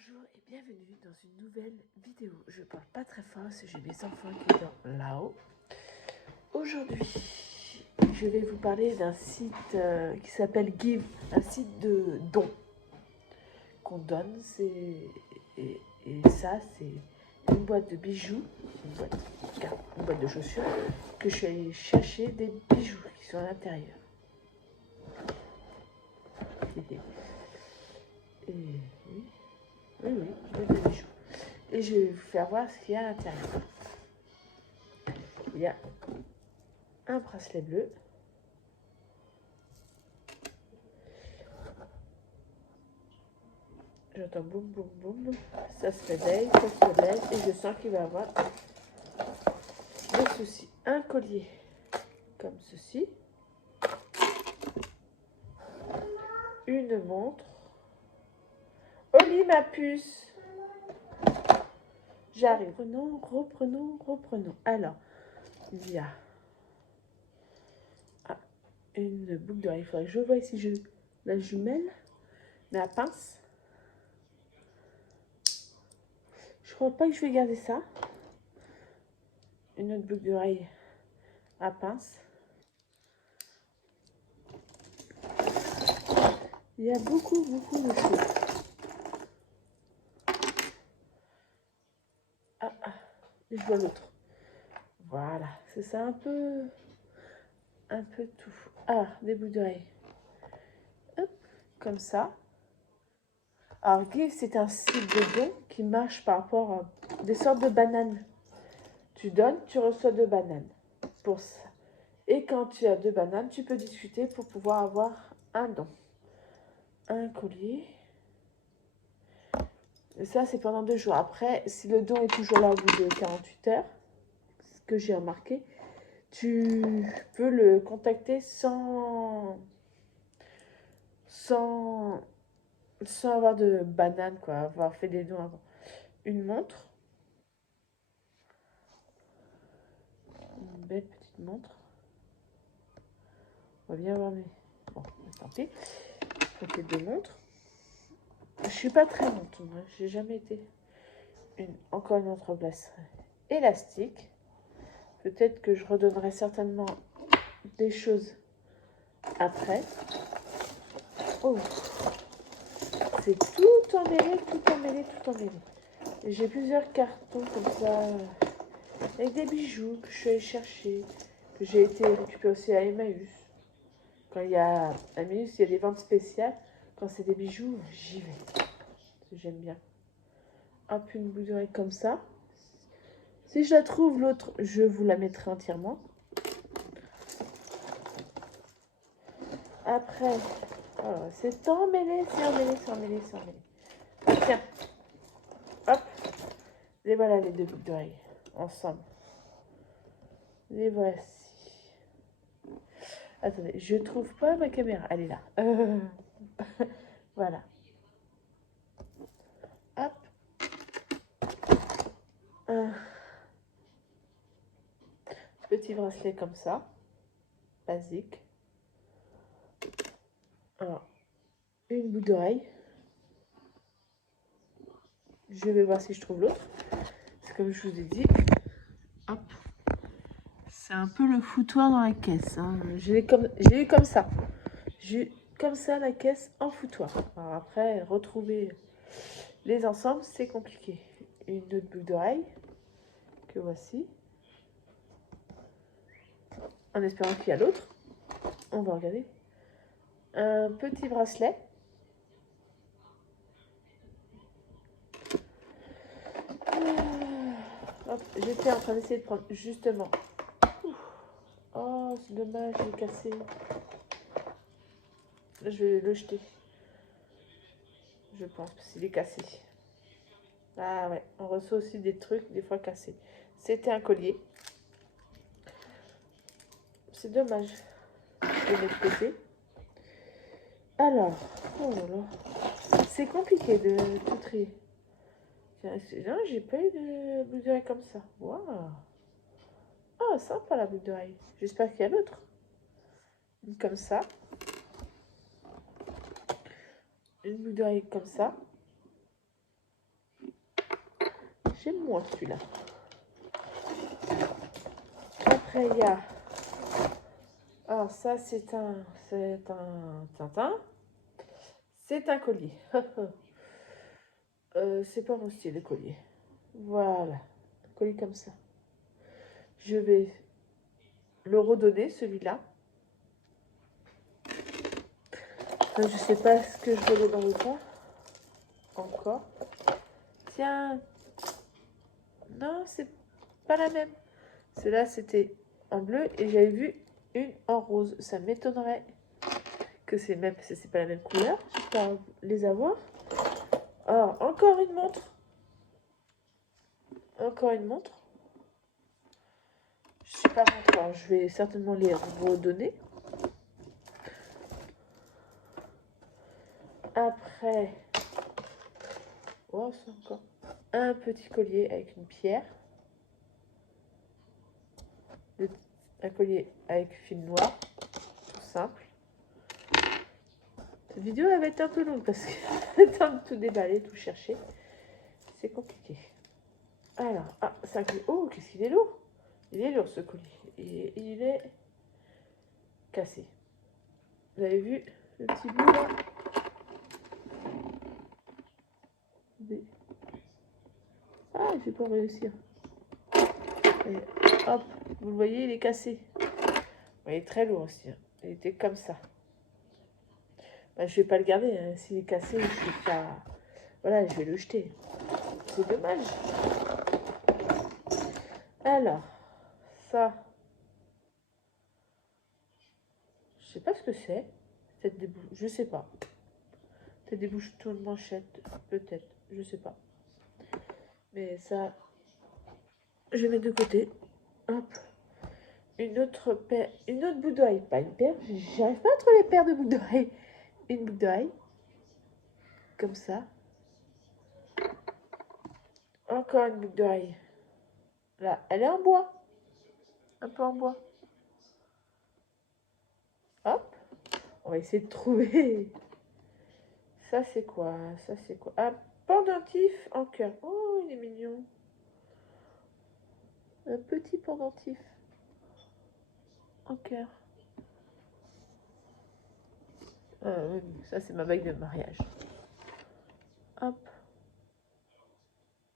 Bonjour et bienvenue dans une nouvelle vidéo. Je parle pas très fort parce que j'ai mes enfants qui sont là-haut. Aujourd'hui, je vais vous parler d'un site qui s'appelle Give, un site de dons qu'on donne. Et ça, c'est une boîte de bijoux, une boîte de chaussures, que je suis allée chercher des bijoux qui sont à l'intérieur. Et oui. Oui, des bijoux. Et je vais vous faire voir ce qu'il y a à l'intérieur. Il y a un bracelet bleu. J'entends boum, boum, boum. Ça se réveille, ça se lève. Et je sens qu'il va y avoir des soucis. Un collier comme ceci. Une montre. Oli, ma puce. J'arrive. Reprenons. Alors, il y a une boucle d'oreille. Il faudrait que je vois si je la jumelle. Mais à pince. Je crois pas que je vais garder ça. Une autre boucle d'oreille à pince. Il y a beaucoup de choses. Je vois l'autre. Voilà, c'est ça un peu tout. Ah, des boucles d'oreilles. Hop, comme ça. Alors, Give, c'est un site de dons qui marche par rapport à des sortes de bananes. Tu donnes, tu reçois 2 bananes pour ça. Et quand tu as 2 bananes, tu peux discuter pour pouvoir avoir un don. Un collier. Et ça, c'est pendant 2 jours. Après, si le don est toujours là au bout de 48 heures, ce que j'ai remarqué, tu peux le contacter sans avoir de banane, quoi, avoir fait des dons avant. Une montre. Une belle petite montre. On va bien voir mes... Bon, tant pis. Ça fait 2 montres. Je suis pas très montre, moi. J'ai jamais été. Encore une autre bracelet élastique. Peut-être que je redonnerai certainement des choses après. Oh, c'est tout emmêlé. Et j'ai plusieurs cartons comme ça, avec des bijoux que je suis allée chercher, que j'ai été récupérer aussi à Emmaüs. Quand il y a à Emmaüs, il y a des ventes spéciales. Quand c'est des bijoux, j'y vais. J'aime bien. Hop, une boucle d'oreille comme ça. Si je la trouve, l'autre, je vous la mettrai entièrement. Après, oh, c'est emmêlé. Ah, tiens, hop, et voilà les 2 boucles d'oreilles, ensemble. Les voici. Attendez, je trouve pas ma caméra, elle est là. Voilà. Hop. Un petit bracelet comme ça, basique. Alors, une boucle d'oreille. Je vais voir si je trouve l'autre. C'est comme je vous ai dit. Hop. C'est un peu le foutoir dans la caisse. Hein. J'ai eu comme ça. J'ai eu comme ça la caisse en foutoir. Alors après, retrouver les ensembles, c'est compliqué. Une autre boucle d'oreille que voici. En espérant qu'il y a l'autre. On va regarder. Un petit bracelet. J'étais en train d'essayer de prendre justement. Oh, c'est dommage, j'ai cassé. Là, je vais le jeter. Je pense, parce qu'il est cassé. Ah ouais, on reçoit aussi des trucs, des fois cassés. C'était un collier. C'est dommage de mettre côté. Alors, oh là là, c'est compliqué de tout trier. Non, j'ai pas eu de boucle d'oreille comme ça. Waouh. Oh, sympa la boucle d'oreille. J'espère qu'il y a l'autre. Une comme ça. Une boucle d'oreille comme ça. J'aime moins celui-là. Après, il y a... Alors ça, c'est un Tintin. C'est un collier. C'est pas mon style, le collier. Voilà. Un collier comme ça. Je vais le redonner, celui-là. Je sais pas ce que je redonne dans le temps. Encore. Tiens. Non, c'est pas la même. Celle-là, c'était en bleu et j'avais vu une en rose. Ça m'étonnerait que c'est même, c'est pas la même couleur. J'espère les avoir. Alors, encore une montre. Encore une montre. Je suis pas montre. Alors, je vais certainement les redonner. Après, oh, c'est encore un petit collier avec une pierre. Un collier avec fil noir, tout simple. Cette vidéo elle va être un peu longue parce que le temps de tout déballer, tout chercher, c'est compliqué. Alors, ah, c'est un collier. Oh, qu'est-ce qu'il est lourd! Il est lourd ce collier. Et il est cassé. Vous avez vu le petit bout là? Ah, je vais pas réussir. Et hop, vous le voyez, il est cassé. Il est très lourd aussi. Hein. Il était comme ça. Bah, je vais pas le garder. Hein. S'il est cassé, je vais pas. Voilà, je vais le jeter. C'est dommage. Alors, ça. Je sais pas ce que c'est. Peut-être des bouches. Je sais pas. Peut-être des boutons de manchette. Peut-être. Je sais pas. Mais ça. Je vais mettre de côté. Hop. Une autre paire. Une autre boucle d'oreille. Pas une paire. J'arrive pas à trouver les paires de boucles d'oreille. Une boucle d'oreille. Comme ça. Encore une boucle d'oreille. Là, elle est en bois. Un peu en bois. Hop. On va essayer de trouver. Ça, c'est quoi? Ça, c'est quoi? Un pendentif en cœur. Oh, il est mignon. Un petit pendentif en cœur. Oui, ça, c'est ma bague de mariage. Hop.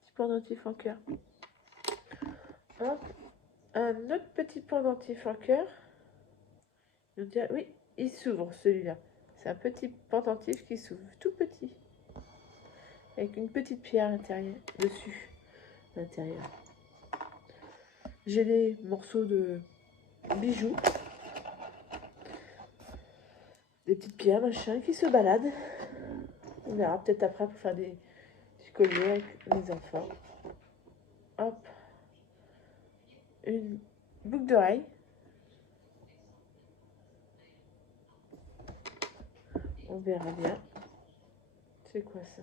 Petit pendentif en cœur. Hop. Un autre petit pendentif en cœur. Oui, il s'ouvre celui-là. C'est un petit pendentif qui s'ouvre, tout petit. Avec une petite pierre à l'intérieur, dessus, à l'intérieur. J'ai des morceaux de bijoux. Des petites pierres, machin, qui se baladent. On verra peut-être après pour faire des colliers avec les enfants. Hop. Une boucle d'oreille. On verra bien. C'est quoi ça?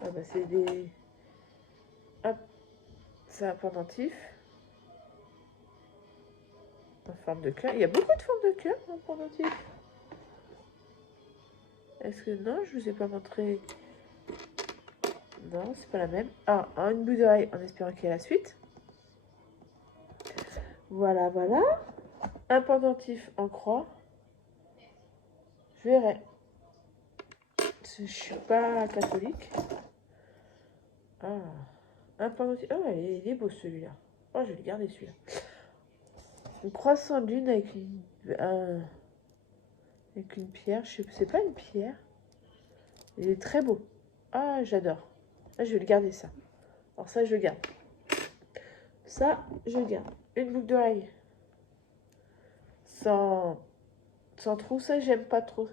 Ah bah c'est des... Hop. C'est un pendentif. En forme de cœur. Il y a beaucoup de formes de cœur en pendentif. Est-ce que... Non, je vous ai pas montré... Non, c'est pas la même. Ah, une boucle d'oreille en espérant qu'il y ait la suite. Voilà, voilà. Un pendentif en croix. Je verrai. Je suis pas catholique. Ah, un pendentif. Oh, il est beau celui-là. Oh, je vais le garder celui-là. Une croissant de lune avec une pierre. Je sais, c'est pas une pierre. Il est très beau. Ah, j'adore. Là, je vais le garder ça. Alors ça, je le garde. Ça, je le garde. Une boucle d'oreille. Sans trou, ça, j'aime pas trop.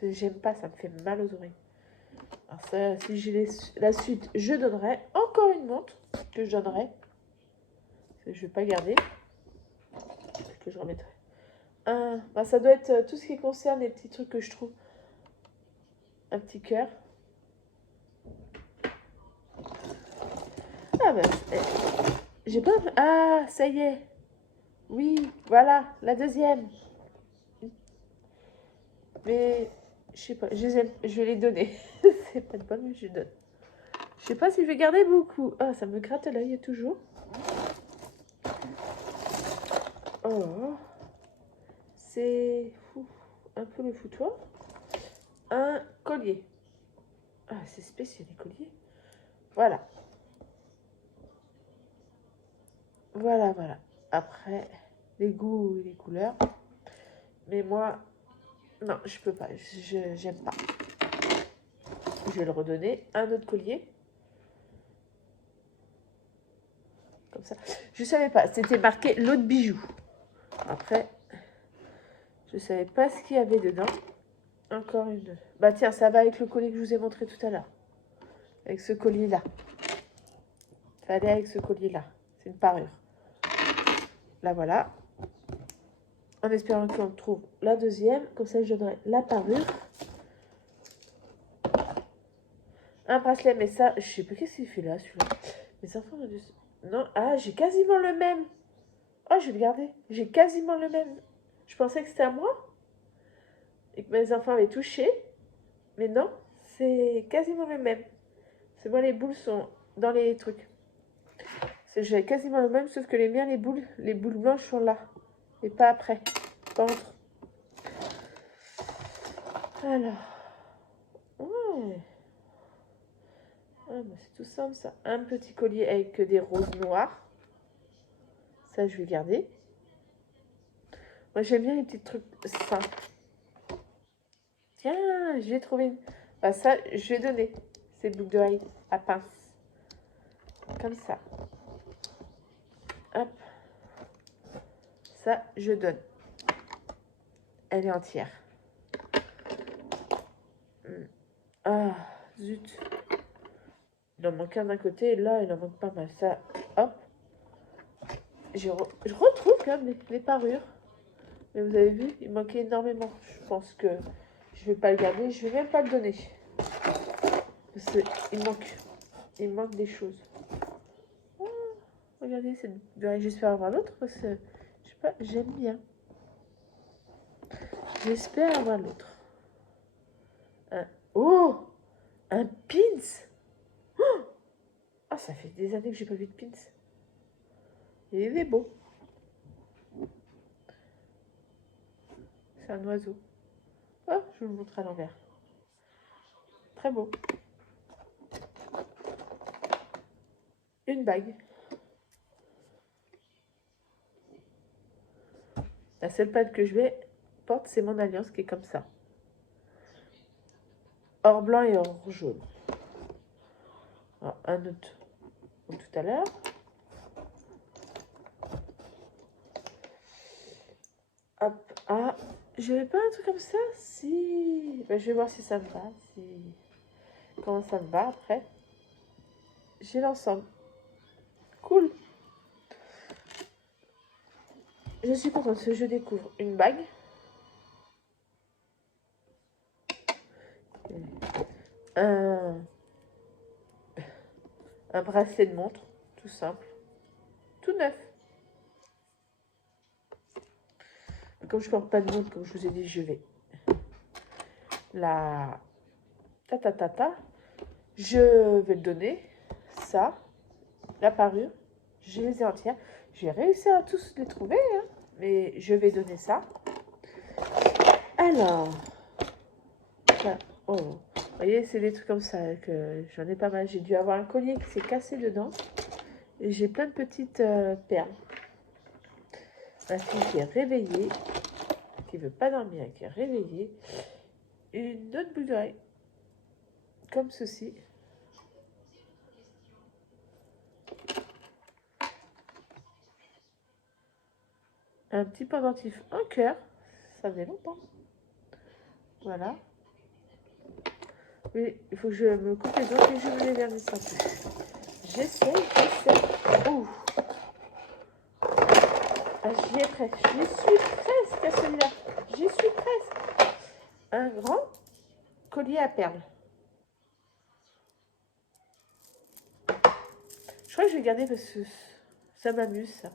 J'aime pas, ça me fait mal aux oreilles. Alors ça, si j'ai la suite, je donnerai encore une montre que je donnerai. Je vais pas garder. Que je remettrai. Bah, ça doit être tout ce qui concerne les petits trucs que je trouve. Un petit cœur. Ah bah, j'ai pas... Ah, ça y est. Oui, voilà, la deuxième. Mais, je sais pas, je vais les donner. C'est pas de bonne, mais je donne. Je sais pas si je vais garder beaucoup. Ah, ça me gratte l'œil toujours. Oh, c'est un peu le foutoir. Un collier. Ah, c'est spécial les colliers. Voilà. Voilà, voilà. Après, les goûts et les couleurs. Mais moi, non, je peux pas. J'aime pas. Je vais le redonner. Un autre collier. Comme ça. Je savais pas. C'était marqué l'autre bijou. Après, je savais pas ce qu'il y avait dedans. Encore une. Bah tiens, ça va avec le collier que je vous ai montré tout à l'heure. Avec ce collier-là. Ça allait avec ce collier-là. C'est une parure. Là, voilà. En espérant qu'on trouve la deuxième. Comme ça, je donnerai la parure. Un bracelet, mais ça, je sais plus qu'est-ce qu'il fait là, celui-là. Mes enfants ont dû... Non, ah, j'ai quasiment le même. Oh, je vais le garder. J'ai quasiment le même. Je pensais que c'était à moi. Et que mes enfants avaient touché. Mais non, c'est quasiment le même. C'est moi, les boules sont dans les trucs. J'ai quasiment le même, sauf que les miens, les boules blanches sont là. Et pas après. Pas entre. Alors. Ouais. Ah, bah c'est tout simple ça. Un petit collier avec des roses noires. Ça, je vais garder. Moi, j'aime bien les petits trucs simples. Tiens, j'ai trouvé une. Bah, ça, je vais donner. Ces boucles d'oreilles à pince. Comme ça. Hop. Ça, je donne. Elle est entière. Ah, zut. Il en manque un d'un côté et là, il en manque pas mal. Ça, hop. Je retrouve quand même les parures. Mais vous avez vu, il manquait énormément. Je pense que je vais pas le garder. Je vais même pas le donner. Parce qu'il manque des choses. Oh, regardez, j'espère avoir l'autre parce que je sais pas, j'aime bien. J'espère avoir l'autre. Oh, un pins. Oh, ah, ça fait des années que j'ai pas vu de pins. Il est beau. C'est un oiseau. Oh, je vous le montre à l'envers. Très beau. Une bague. La seule patte que je porte, c'est mon alliance qui est comme ça. Or blanc et or jaune. Alors, un autre comme tout à l'heure. Hop, ah, je n'avais pas un truc comme ça. Si, ben, je vais voir si ça me va. Comment ça me va après. J'ai l'ensemble. Cool. Je suis contente parce que je découvre une bague. Un bracelet de montre, tout simple. Tout neuf. Comme je ne porte pas de montre, comme je vous ai dit, je vais la je vais le donner. Ça, la parure, je les ai entières. J'ai réussi à tous les trouver, hein, mais je vais donner ça. Alors, ça, oh, vous voyez, c'est des trucs comme ça que j'en ai pas mal. J'ai dû avoir un collier qui s'est cassé dedans. Et j'ai plein de petites perles. Ma fille qui est réveillée, qui veut pas dormir, qui est réveillée. Une autre boucle d'oreille, comme ceci. Un petit pendentif en cœur. Ça faisait longtemps. Voilà. Oui, il faut que je me coupe les doigts et je me les vernisse un peu. J'essaie. Ouh. Ah, j'y ai presque. J'y suis presque à celui-là. J'y suis presque. Un grand collier à perles. Je crois que je vais garder parce que ça m'amuse, ça.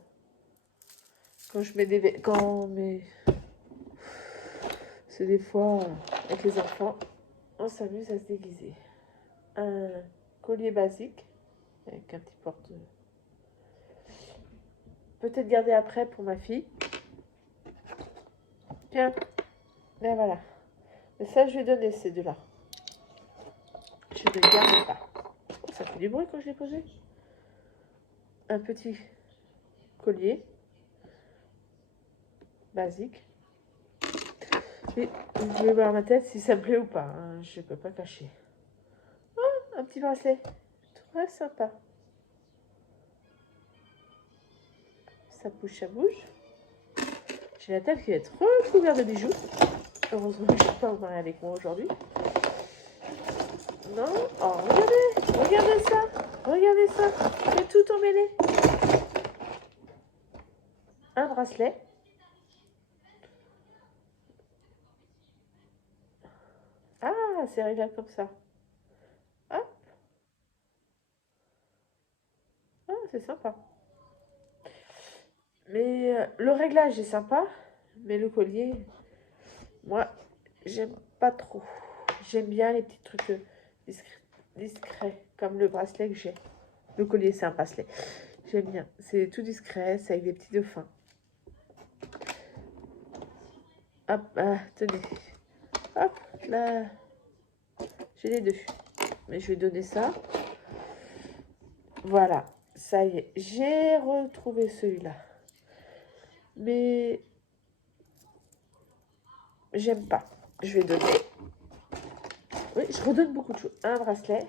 Quand je mets des... C'est des fois, avec les enfants, on s'amuse à se déguiser. collier basique avec un petit porte. Peut-être garder après pour ma fille. Tiens, et voilà. Et ça, je vais donner ces deux-là. Je ne garde pas. Oh, ça fait du bruit quand je l'ai posé. Un petit collier basique. Et je vais voir ma tête si ça me plaît ou pas. Hein. Je ne peux pas cacher. Oh, un petit bracelet. Je trouve ça sympa. Ça bouge, ça bouge. J'ai la table qui va être recouverte de bijoux. Heureusement que je n'ai pas mon mari avec moi aujourd'hui. Non. Oh, regardez. Regardez ça. Regardez ça. C'est tout emmêlé. Un bracelet. Ah, c'est réglable comme ça. Hop. Ah, c'est sympa. Mais le réglage est sympa. Mais le collier, moi, j'aime pas trop. J'aime bien les petits trucs discrets, comme le bracelet que j'ai. Le collier, c'est un bracelet. J'aime bien. C'est tout discret, c'est avec des petits dauphins. Hop, ah, tenez. Hop, là. J'ai les deux. Mais je vais donner ça. Voilà. Ça y est. J'ai retrouvé celui-là. Mais j'aime pas. Je vais donner. Oui, je redonne beaucoup de choses. Un bracelet.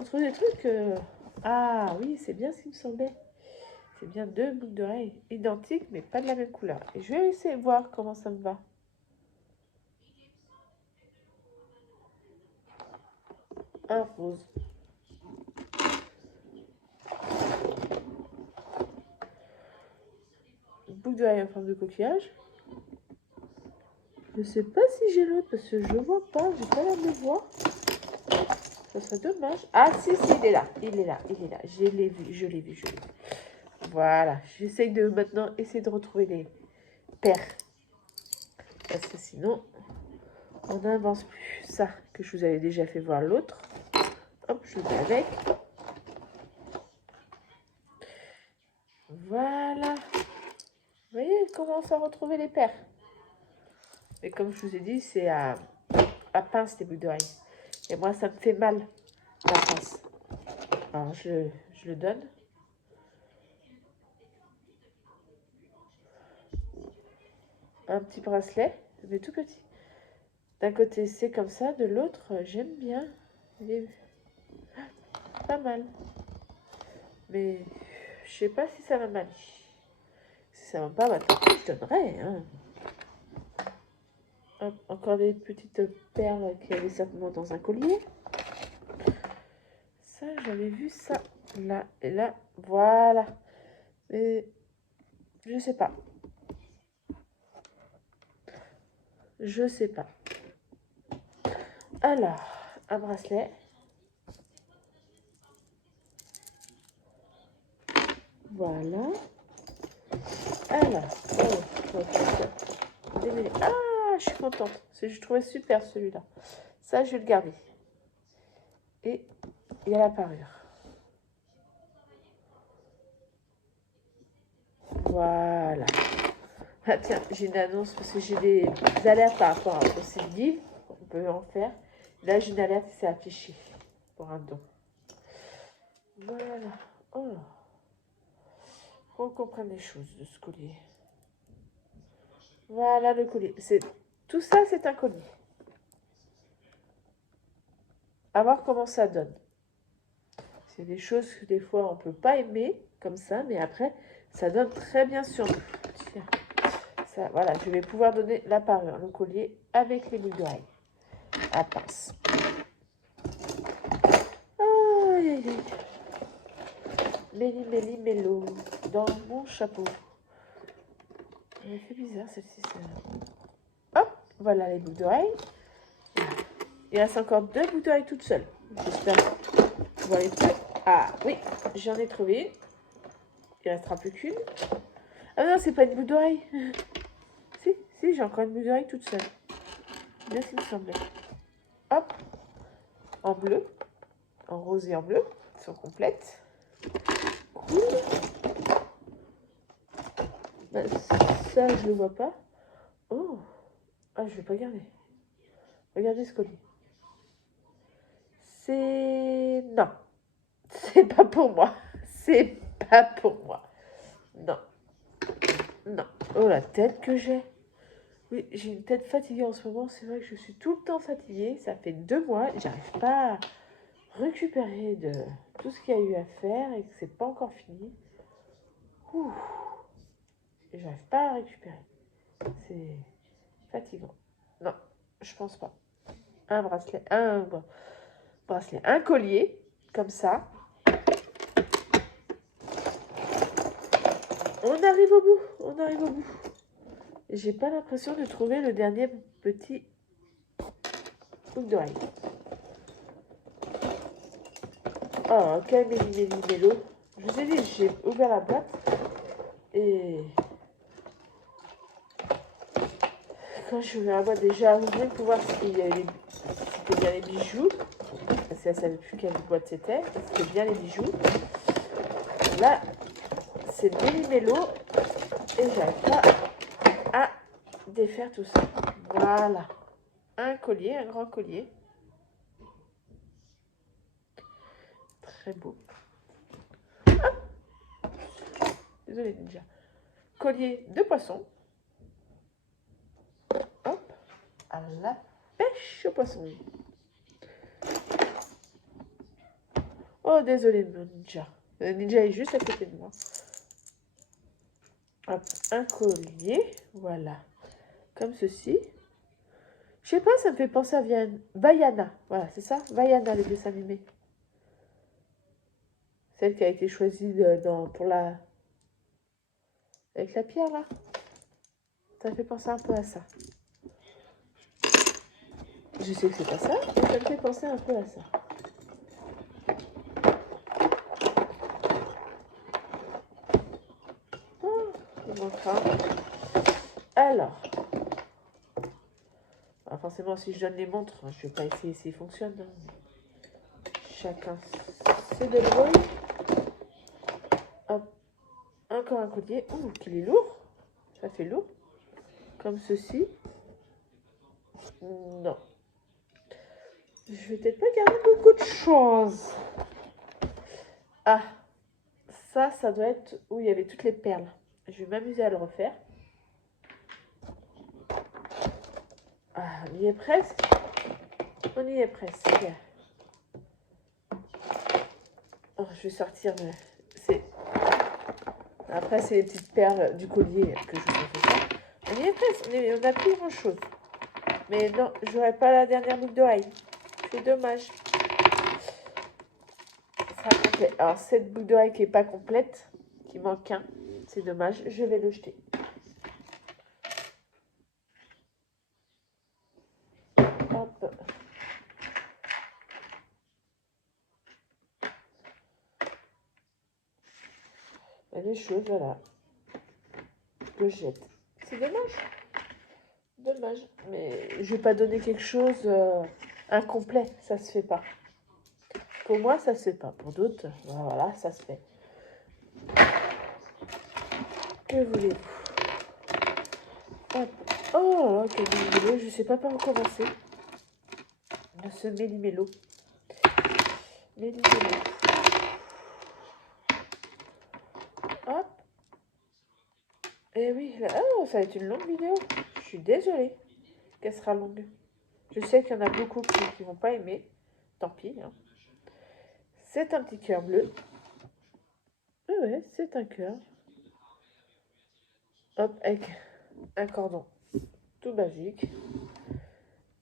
On trouve des trucs... Ah oui, c'est bien ce qui me semblait. C'est bien deux boucles d'oreilles identiques, mais pas de la même couleur. Et je vais essayer de voir comment ça me va. Un rose. Une boucle d'oreille en forme de coquillage. Je sais pas si j'ai l'autre parce que je vois pas. J'ai pas l'air de le voir. Ça serait dommage. Ah si, il est là. Il est là. Je l'ai vu. Voilà. J'essaye de maintenant essayer de retrouver les paires. Parce que sinon, on n'avance plus. Ça, que je vous avais déjà fait voir l'autre. Hop, je le mets avec. Voilà. Vous voyez, elle commence à retrouver les paires. Mais comme je vous ai dit, c'est à pince les boucles d'oreilles. Et moi, ça me fait mal, la pince. Alors, je le donne. Un petit bracelet, mais tout petit. D'un côté, c'est comme ça. De l'autre, j'aime bien. Il est pas mal. Mais je sais pas si ça va m'aller. Si ça va pas, bah, je donnerai. Hein. Hop, encore des petites perles qui avaient certainement dans un collier. Ça, j'avais vu ça là et là. Voilà. Mais je sais pas. Je sais pas. Alors, un bracelet. Voilà. Alors, ah, je suis contente. Je trouvais super celui-là. Ça, je vais le garder. Et il y a la parure. Voilà. Ah tiens, j'ai une annonce parce que j'ai des alertes par rapport au site Give. On peut en faire. Là, j'ai une alerte qui s'est affichée pour un don. Voilà. Oh. Qu'on comprenne les choses de ce collier. Voilà le collier. Tout ça, c'est un collier. À voir comment ça donne. C'est des choses que des fois on ne peut pas aimer comme ça, mais après, ça donne très bien sur nous. Tiens. Ça, voilà, je vais pouvoir donner la parure, le collier avec les boucles d'oreilles à pince. Aïe, aïe, aïe. Méli, mélo, dans mon chapeau. Elle fait bizarre celle-ci. Hop, voilà les boucles d'oreilles. Il reste encore deux boucles d'oreilles toutes seules. J'espère pouvoir les trouver. Ah oui, j'en ai trouvé une. Il ne restera plus qu'une. Ah non, c'est pas une boucle d'oreille. Si, j'ai encore une boucle d'oreille toute seule. bien ce qui me semblait. Hop, en bleu, en rose et en bleu, elles sont complètes. Cool. Bah, ça, je le vois pas. Oh, ah, je vais pas garder. Regardez ce collier. C'est... Non, c'est pas pour moi. C'est pas pour moi. Non, non. Oh, la tête que j'ai. Oui, j'ai une tête fatiguée en ce moment. C'est vrai que je suis tout le temps fatiguée. Ça fait 2 mois. J'arrive pas à récupérer de tout ce qu'il y a eu à faire et que c'est pas encore fini. Ouh. J'arrive pas à récupérer. C'est fatigant. Non, je pense pas. Un bracelet, un collier, comme ça. On arrive au bout, on arrive au bout. J'ai pas l'impression de trouver le dernier petit boucle d'oreille. Oh, quel méli-mélo. Je vous ai dit, j'ai ouvert la boîte et quand j'ai ouvert la boîte, déjà ouvrir pour voir s'il y avait c'était bien les bijoux. Parce qu'elle savait plus quelle boîte c'était. C'était bien les bijoux. Là, c'est méli-mélo et j'arrive pas à défaire tout ça. Voilà. Un collier, un grand collier. Très beau. Ah, désolée, Ninja. Collier de poisson. Hop. À la pêche au poisson. Oh, désolé, mon Ninja. Le Ninja est juste à côté de moi. Hop, un collier. Voilà. Comme ceci. Je sais pas, ça me fait penser à Vaiana. Voilà, c'est ça, Vaiana, le dessin animé. Celle qui a été choisie pour la... Avec la pierre, là. Ça me fait penser un peu à ça. Je sais que c'est pas ça, mais ça me fait penser un peu à ça. Oh, il manquera. Alors. Bah forcément, si je donne les montres, je vais pas essayer s'ils fonctionnent. Hein. Chacun ses débrouille. Hop. Encore un collier. Ouh, qu'il est lourd. Ça fait lourd. Comme ceci. Non. Je vais peut-être pas garder beaucoup de choses. Ah, ça doit être où il y avait toutes les perles. Je vais m'amuser à le refaire. Ah, on y est presque. On y est presque. Oh, je vais sortir. Après, c'est les petites perles du collier que je vous fais ça. On y est presque. On n'a plus grand chose. Mais non, j'aurais pas la dernière boucle d'oreille. C'est dommage. Alors, cette boucle d'oreille qui n'est pas complète, qui manque un, c'est dommage. Je vais le jeter. Hop. Et les choses, voilà. Que je jette. C'est dommage. Dommage. Mais je vais pas donner quelque chose incomplet. Ça se fait pas. Pour moi, ça se fait pas. Pour d'autres, voilà, ça se fait. Que voulez-vous? Hop. Oh là, quel méli-mélo. Je sais pas par où commencer. De ce méli-mélo. Méli-mélo. Hop. Et oui, là, oh, ça va être une longue vidéo. Je suis désolée qu'elle sera longue. Je sais qu'il y en a beaucoup qui vont pas aimer. Tant pis. Hein. C'est un petit cœur bleu. Ah ouais, c'est un cœur. Hop, avec un cordon tout basique.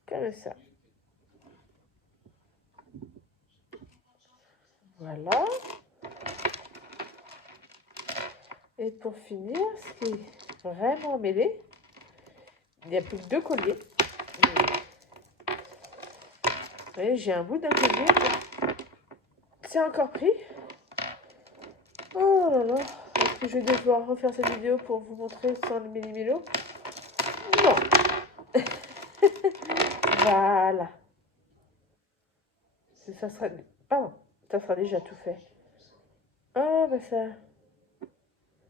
Comme ça. Voilà. Et pour finir, ce qui est vraiment mêlé, il n'y a plus que 2 colliers. Vous voyez, j'ai un bout d'un collier. C'est encore pris. Oh là là. Est-ce que je vais devoir refaire cette vidéo pour vous montrer sans le méli-mélo? Non. Voilà. Ça sera... Pardon, ça sera déjà tout fait. Ah, bah ça...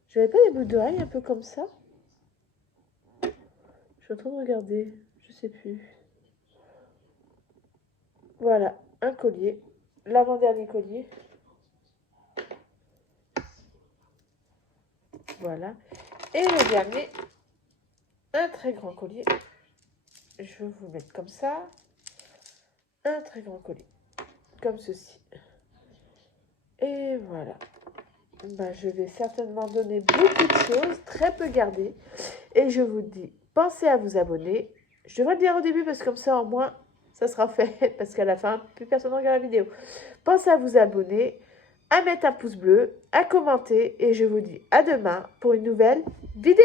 J'avais pas des boucles d'oreilles un peu comme ça? Je suis en train de regarder. Je sais plus. Voilà, un collier. L'avant-dernier collier. Voilà. Et le dernier, un très grand collier. Je vais vous le mettre comme ça. Un très grand collier. Comme ceci. Et voilà. Bah, je vais certainement donner beaucoup de choses, très peu garder. Et je vous dis, pensez à vous abonner. Je devrais le dire au début parce que comme ça, au moins, ça sera fait. Parce qu'à la fin, plus personne ne regarde la vidéo. Pensez à vous abonner, à mettre un pouce bleu, à commenter. Et je vous dis à demain pour une nouvelle vidéo.